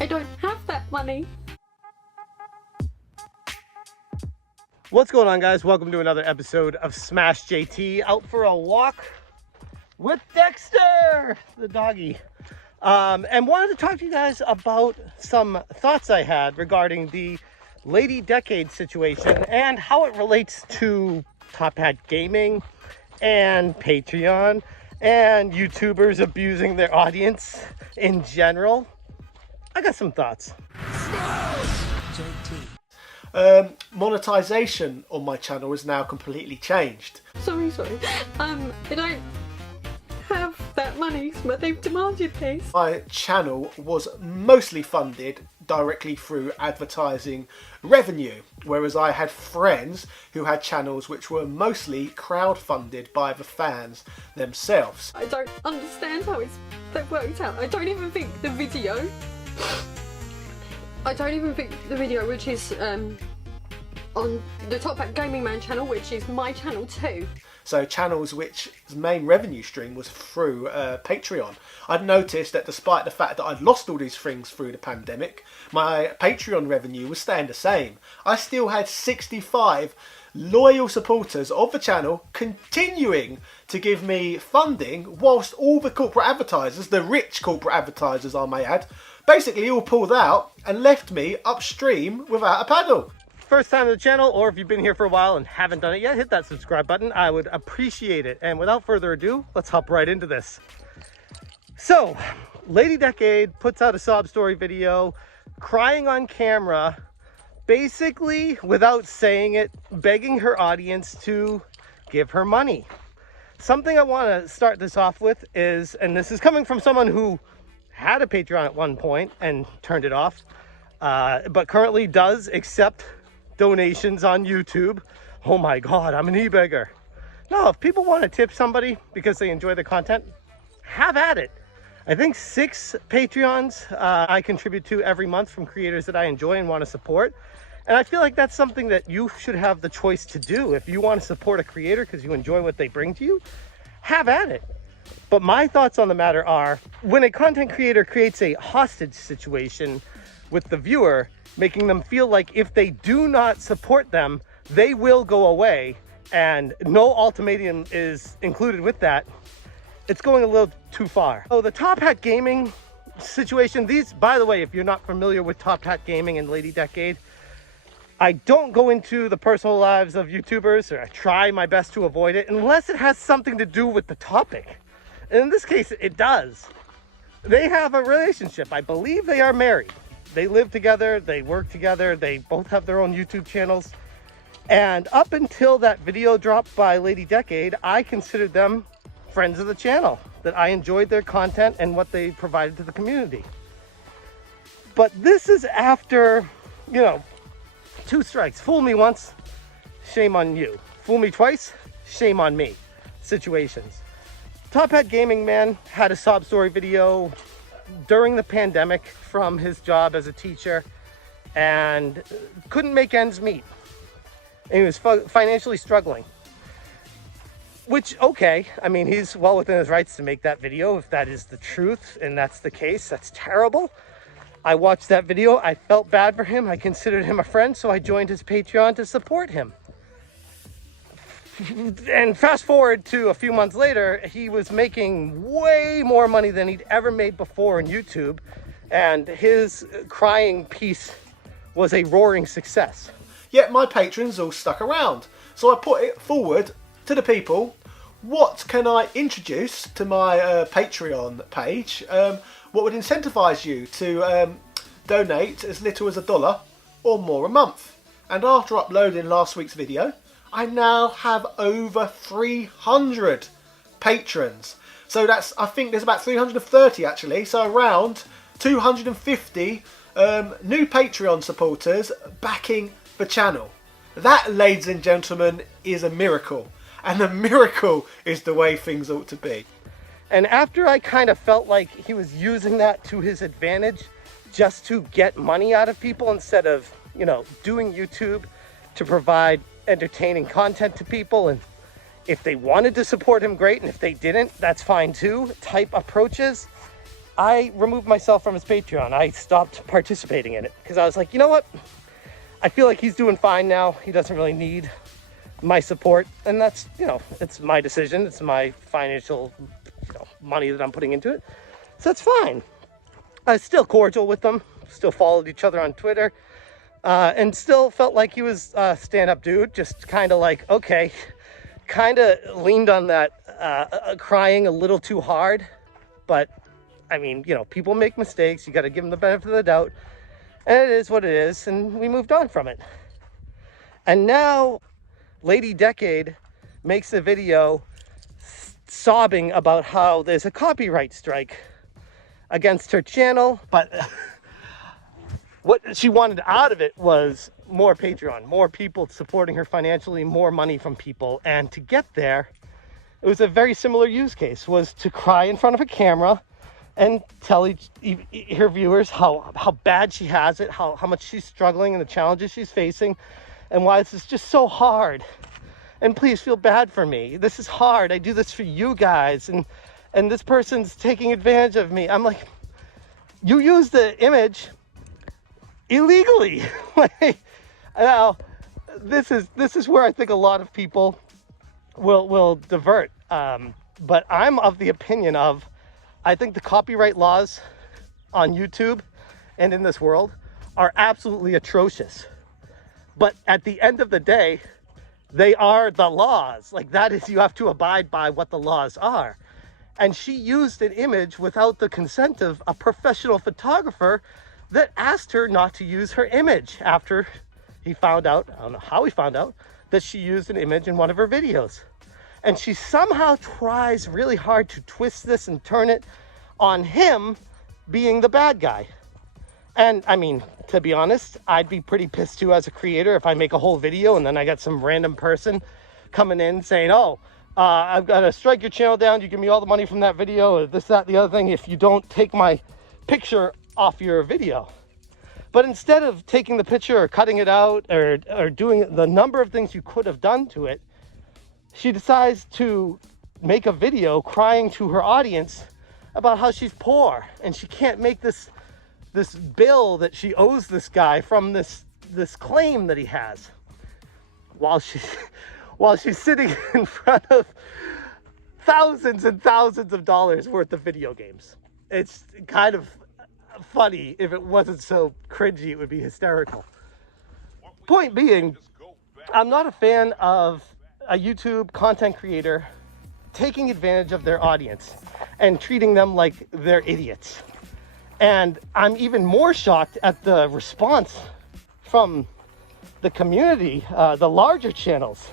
I don't have that money. What's going on, guys? Welcome to another episode of Smash JT. Out for a walk with Dexter, the doggy. And wanted to talk to you guys about some thoughts I had regarding the Lady Decade situation and how it relates to Top Hat Gaming and Patreon and YouTubers abusing their audience in general. I got some thoughts. Monetization on my channel is now completely changed. Sorry. I don't have that money, but they've demanded this. My channel was mostly funded directly through advertising revenue, whereas I had friends who had channels which were mostly crowdfunded by the fans themselves. I don't understand how that worked out. I don't even think the video, which is on the Top Hat Gaming Man channel, which is my channel too. So channels which's main revenue stream was through Patreon. I'd noticed that despite the fact that I'd lost all these things through the pandemic, my Patreon revenue was staying the same. I still had 65 loyal supporters of the channel continuing to give me funding, whilst all the corporate advertisers, the rich corporate advertisers I may add, basically all pulled out and left me upstream without a paddle. First time to the channel, or if you've been here for a while and haven't done it yet, hit that subscribe button. I would appreciate it. And without further ado, let's hop right into this. So, Lady Decade puts out a sob story video, crying on camera, basically, without saying it, begging her audience to give her money. Something I want to start this off with is, and this is coming from someone who had a Patreon at one point and turned it off, but currently does accept donations on YouTube. Oh my God, I'm an e-beggar. No, if people want to tip somebody because they enjoy the content, have at it. I think 6 Patreons I contribute to every month from creators that I enjoy and want to support. And I feel like that's something that you should have the choice to do. If you want to support a creator because you enjoy what they bring to you, have at it. But my thoughts on the matter are, when a content creator creates a hostage situation with the viewer, making them feel like if they do not support them, they will go away, and no ultimatum is included with that, it's going a little too far. So the Top Hat Gaming situation, these, by the way, if you're not familiar with Top Hat Gaming and Lady Decade, I don't go into the personal lives of YouTubers, or I try my best to avoid it, unless it has something to do with the topic. And in this case, it does. They have a relationship. I believe they are married. They live together, they work together, they both have their own YouTube channels. And up until that video dropped by Lady Decade, I considered them friends of the channel, that I enjoyed their content and what they provided to the community. But this is after, 2 strikes. Fool me once, shame on you. Fool me twice, shame on me situations. Top Hat Gaming Man had a sob story video during the pandemic from his job as a teacher and couldn't make ends meet. And he was financially struggling. Which, okay, I mean, he's well within his rights to make that video if that is the truth, and that's the case. That's terrible. I watched that video. I felt bad for him. I considered him a friend, so I joined his Patreon to support him. And fast forward to a few months later, he was making way more money than he'd ever made before on YouTube, and his crying piece was a roaring success. Yet my patrons all stuck around, so I put it forward to the people, what can I introduce to my Patreon page, what would incentivize you to donate as little as $1 or more a month. And after uploading last week's video, I now have over 300 patrons. So that's, I think there's about 330 actually, so around 250 new Patreon supporters backing the channel. That, ladies and gentlemen, is a miracle. And a miracle is the way things ought to be. And after I kind of felt like he was using that to his advantage just to get money out of people instead of, doing YouTube to provide entertaining content to people, and if they wanted to support him, great, and if they didn't, that's fine too, type approaches, I removed myself from his Patreon. I stopped participating in it because I was like, you know what? I feel like he's doing fine now. He doesn't really need my support. And that's, you know, it's my decision. It's my financial, you know, money that I'm putting into it. So it's fine. I was still cordial with them, still followed each other on Twitter, and still felt like he was a stand-up dude, just kind of like, okay, kind of leaned on that crying a little too hard. But I mean, you know, people make mistakes. You got to give them the benefit of the doubt. And it is what it is. And we moved on from it. And now Lady Decade makes a video sobbing about how there's a copyright strike against her channel. But what she wanted out of it was more Patreon, more people supporting her financially, more money from people. And to get there, it was a very similar use case, was to cry in front of a camera and tell her viewers how bad she has it, how much she's struggling and the challenges she's facing, and why this is just so hard. And please feel bad for me. This is hard. I do this for you guys, and this person's taking advantage of me. I'm like, you used the image illegally. Now, this is where I think a lot of people will divert. But I'm of the opinion of, I think the copyright laws on YouTube and in this world are absolutely atrocious. But at the end of the day, they are the laws. Like, that is, you have to abide by what the laws are. And she used an image without the consent of a professional photographer that asked her not to use her image after he found out, I don't know how he found out, that she used an image in one of her videos. And she somehow tries really hard to twist this and turn it on him being the bad guy. And I mean, to be honest, I'd be pretty pissed too as a creator if I make a whole video and then I got some random person coming in saying, oh, I've got to strike your channel down. You give me all the money from that video, or this, that, the other thing, if you don't take my picture off your video. But instead of taking the picture or cutting it out or doing the number of things you could have done to it, she decides to make a video crying to her audience about how she's poor and she can't make this bill that she owes this guy from this claim that he has, while she's sitting in front of thousands and thousands of dollars worth of video games. It's kind of funny. If it wasn't so cringy, it would be hysterical. Point being, I'm not a fan of a YouTube content creator taking advantage of their audience and treating them like they're idiots. And I'm even more shocked at the response from the community, the larger channels,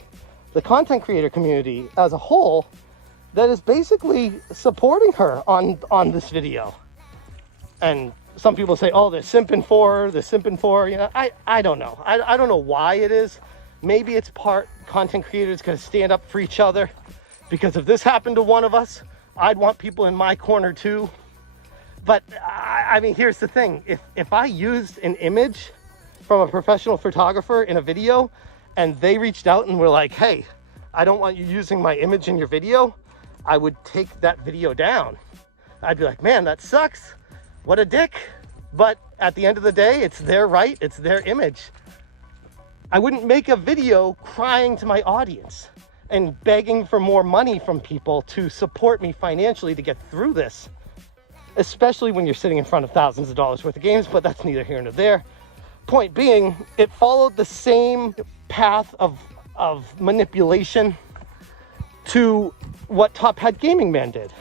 the content creator community as a whole, that is basically supporting her on this video. And some people say, oh, they're simping for her, you know. I don't know. I don't know why it is. Maybe it's part content creators gonna stand up for each other, because if this happened to one of us, I'd want people in my corner too. But I mean, here's the thing. If I used an image from a professional photographer in a video and they reached out and were like, hey, I don't want you using my image in your video, I would take that video down. I'd be like, man, that sucks. What a dick. But at the end of the day, it's their right, it's their image. I wouldn't make a video crying to my audience and begging for more money from people to support me financially to get through this, especially when you're sitting in front of thousands of dollars worth of games, but that's neither here nor there. Point being, it followed the same path of manipulation to what Top Hat Gaming Man did,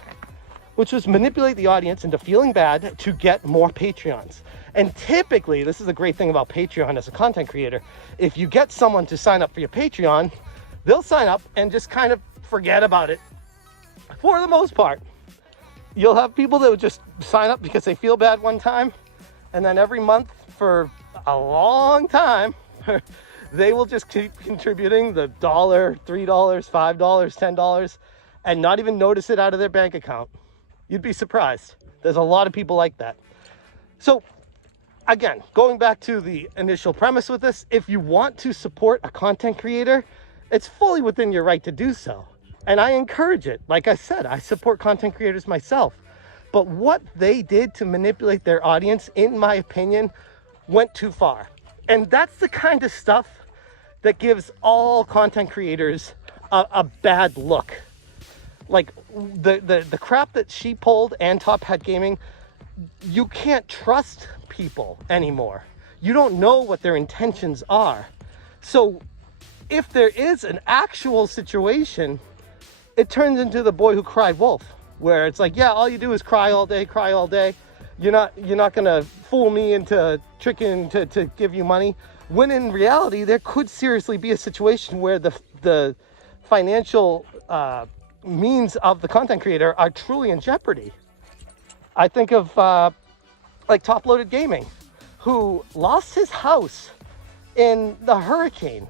which was manipulate the audience into feeling bad to get more Patreons. And typically, this is the great thing about Patreon as a content creator, if you get someone to sign up for your Patreon, they'll sign up and just kind of forget about it for the most part. You'll have people that would just sign up because they feel bad one time, and then every month for a long time, they will just keep contributing the $1, $3, $5, $10, and not even notice it out of their bank account. You'd be surprised. There's a lot of people like that. So again, going back to the initial premise with this, if you want to support a content creator, it's fully within your right to do so. And I encourage it. Like I said, I support content creators myself. But what they did to manipulate their audience, in my opinion, went too far. And that's the kind of stuff that gives all content creators a bad look. Like the crap that she pulled and Top Hat Gaming, you can't trust people anymore. You don't know what their intentions are. So if there is an actual situation, it turns into the boy who cried wolf, where it's like, yeah, all you do is cry all day. You're not gonna fool me into tricking to give you money. When in reality, there could seriously be a situation where the financial means of the content creator are truly in jeopardy. I think of like Top Loaded Gaming, who lost his house in the hurricane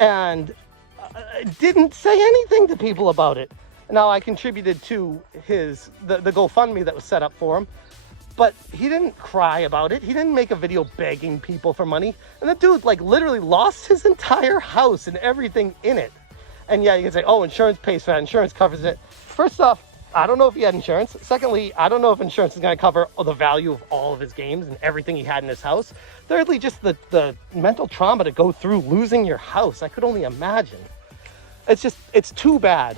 and didn't say anything to people about it. Now, I contributed to the GoFundMe that was set up for him, but he didn't cry about it. He didn't make a video begging people for money. And the dude like literally lost his entire house and everything in it. And yeah, you can say, oh, insurance pays for that, insurance covers it. First off, I don't know if he had insurance. Secondly, I don't know if insurance is going to cover the value of all of his games and everything he had in his house. Thirdly, just the mental trauma to go through losing your house. I could only imagine. It's too bad.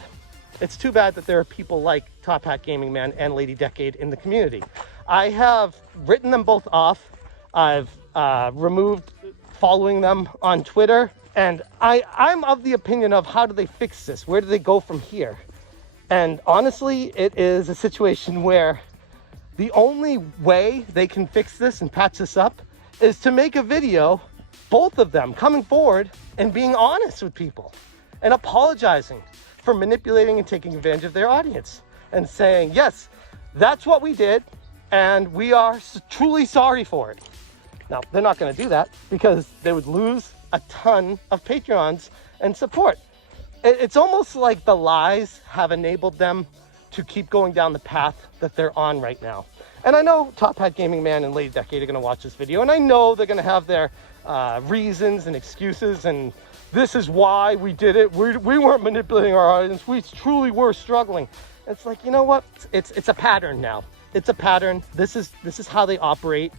It's too bad that there are people like Top Hat Gaming Man and Lady Decade in the community. I have written them both off. I've removed following them on Twitter. And I'm of the opinion of, how do they fix this? Where do they go from here? And honestly, it is a situation where the only way they can fix this and patch this up is to make a video, both of them coming forward and being honest with people and apologizing for manipulating and taking advantage of their audience and saying, yes, that's what we did and we are truly sorry for it. Now, they're not going to do that because they would lose a ton of Patreons and support. It's almost like the lies have enabled them to keep going down the path that they're on right now. And I know Top Hat Gaming Man and Lady Decade are going to watch this video, and I know they're going to have their reasons and excuses, and this is why we did it. We weren't manipulating our audience. We truly were struggling. It's like, you know what? It's a pattern now. It's a pattern. This is how they operate,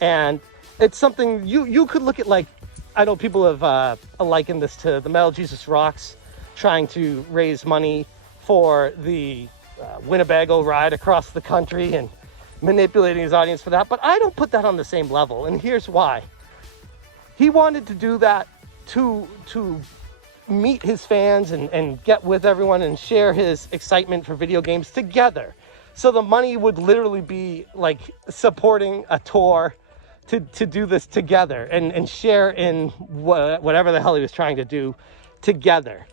and it's something you could look at. Like, I know people have likened this to the Metal Jesus Rocks trying to raise money for the Winnebago ride across the country and manipulating his audience for that. But I don't put that on the same level, and here's why. He wanted to do that to meet his fans and get with everyone and share his excitement for video games together. So the money would literally be like supporting a tour to do this together and share in whatever the hell he was trying to do together.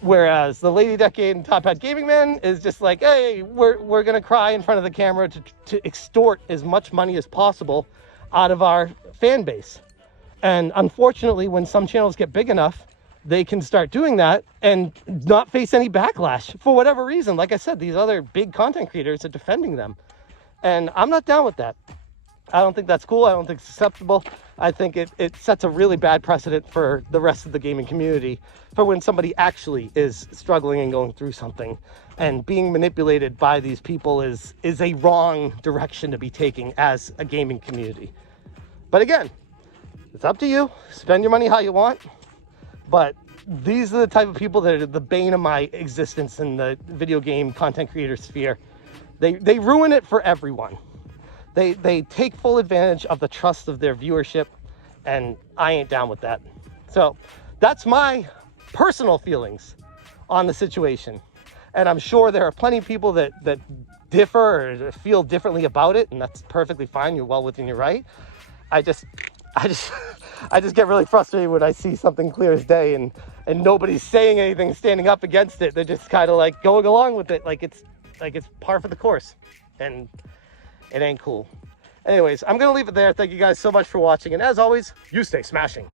Whereas the Lady Decade and Top Hat Gaming Man is just like, hey, we're gonna cry in front of the camera to extort as much money as possible out of our fan base. And unfortunately, when some channels get big enough, they can start doing that and not face any backlash for whatever reason. Like I said, these other big content creators are defending them. And I'm not down with that. I don't think that's cool. I don't think it's acceptable. I think it sets a really bad precedent for the rest of the gaming community for when somebody actually is struggling and going through something. And being manipulated by these people is a wrong direction to be taking as a gaming community. But again, it's up to you. Spend your money how you want. But these are the type of people that are the bane of my existence in the video game content creator sphere. They ruin it for everyone. They take full advantage of the trust of their viewership, and I ain't down with that. So that's my personal feelings on the situation. And I'm sure there are plenty of people that differ or feel differently about it, and that's perfectly fine. You're well within your right. I just get really frustrated when I see something clear as day and nobody's saying anything, standing up against it. They're just kind of like going along with it like it's par for the course, and it ain't cool. Anyways, I'm gonna leave it there. Thank you guys so much for watching, and as always, you stay smashing.